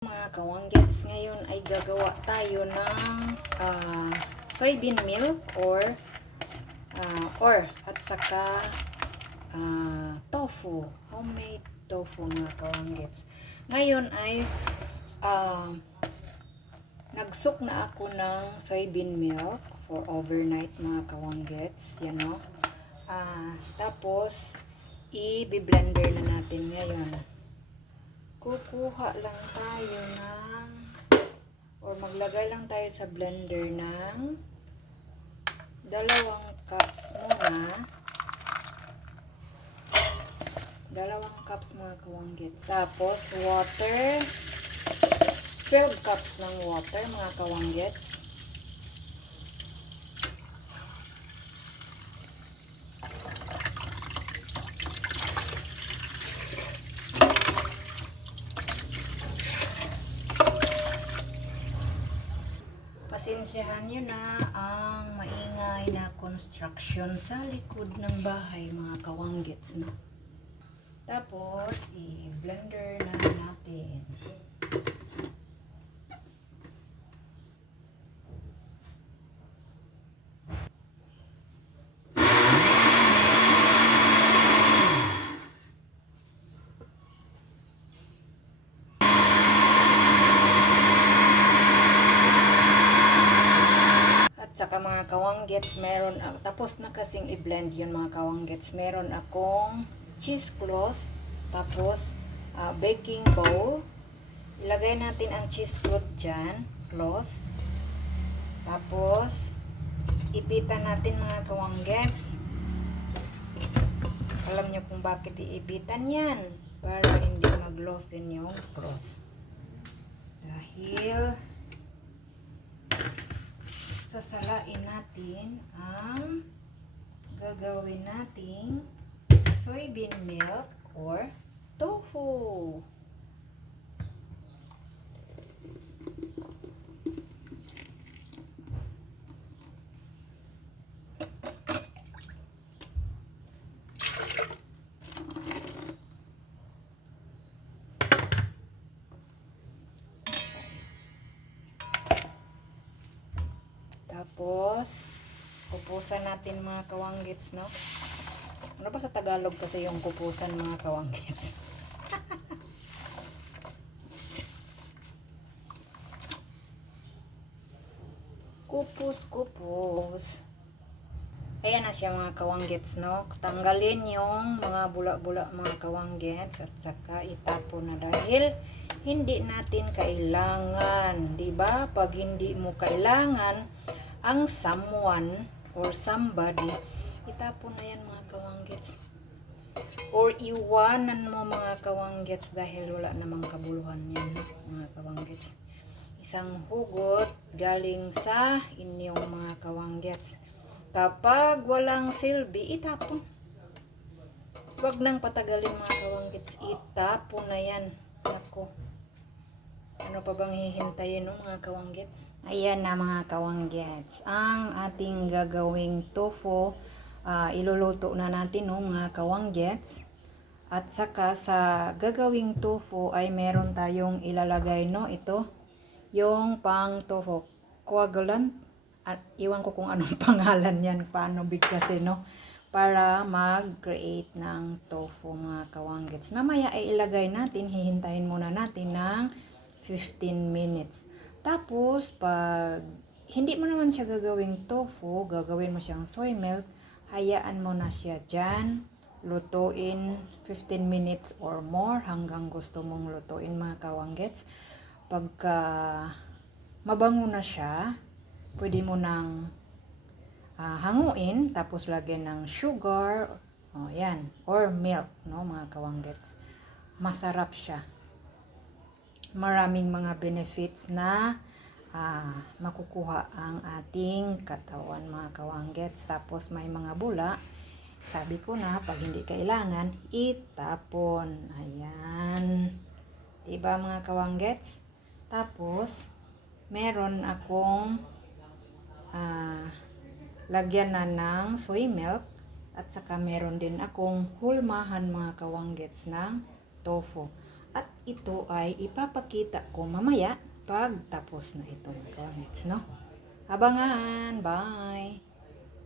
Mga kawanggets, ngayon ay gagawa tayo ng soybean milk at saka tofu, homemade tofu mga kawanggets. Ngayon ay nagsuk na ako ng soybean milk for overnight mga kawanggets, yan o. Tapos i-blender na natin ngayon. Kukuha lang tayo maglagay lang tayo sa blender ng 2 cups muna. 2 cups mga kawanggets. Tapos water, 12 cups ng water mga kawanggets. Pasensyahan nyo na ang maingay na construction sa likod ng bahay mga kawanggets, no? Tapos i-blender na natin. Saka mga kawanggets, tapos na kasing i-blend yun mga kawanggets. Meron akong cheesecloth, tapos baking bowl. Ilagay natin ang cheesecloth dyan, cloth. Tapos ipitan natin mga kawanggets. Alam nyo kung bakit iipitan yan, para hindi mag-loosen yung cloth. Dahil sasalain natin ang gagawin nating soybean milk or tofu. Tapos, kupusan natin mga kawanggets, no? Ano ba sa Tagalog kasi yung kupusan mga kawanggets? Kupus. Ayan na siya mga kawanggets, no? Tanggalin yung mga bula-bula mga kawanggets at saka itapon na dahil hindi natin kailangan, 'di ba? Pag hindi mo kailangan ang someone or somebody, itapon na yan mga kawanggets. Or iwanan mo mga kawanggets dahil wala namang kabuluhan yan mga kawanggets. Isang hugot galing sa inyong mga kawanggets. Kapag walang silbi, itapon. Huwag nang patagalin mga kawanggets, itapon na yan. Ako. Ano pa bang hihintayin no mga kawanggets? Ayan na mga kawanggets. Ang ating gagawing tofu, iluluto na natin no mga kawanggets. At saka sa gagawing tofu ay meron tayong ilalagay no ito. Yung pang tofu coagulant. At iwan ko kung anong pangalan yan. Paano bigkasin no? Para mag-create ng tofu mga kawanggets. Mamaya ay ilagay natin, hihintayin muna natin ng 15 minutes. Tapos, pag hindi mo naman siya gagawing tofu, gagawin mo siyang soy milk, hayaan mo na siya dyan, lutuin 15 minutes or more hanggang gusto mong lutuin mga kawanggets. Pagka mabango na siya, pwede mo nang hanguin, tapos lagyan ng sugar, yan, or milk, no mga kawanggets. Masarap siya. Maraming mga benefits na makukuha ang ating katawan mga kawanggets. Tapos may mga bula, sabi ko na pag hindi kailangan, itapon. Ayan, diba mga kawanggets? Tapos meron akong lagyan na ng soy milk at saka meron din akong hulmahan mga kawanggets ng tofu. At ito ay ipapakita ko mamaya pag tapos na itong kawanggets, no? Abangan! Bye!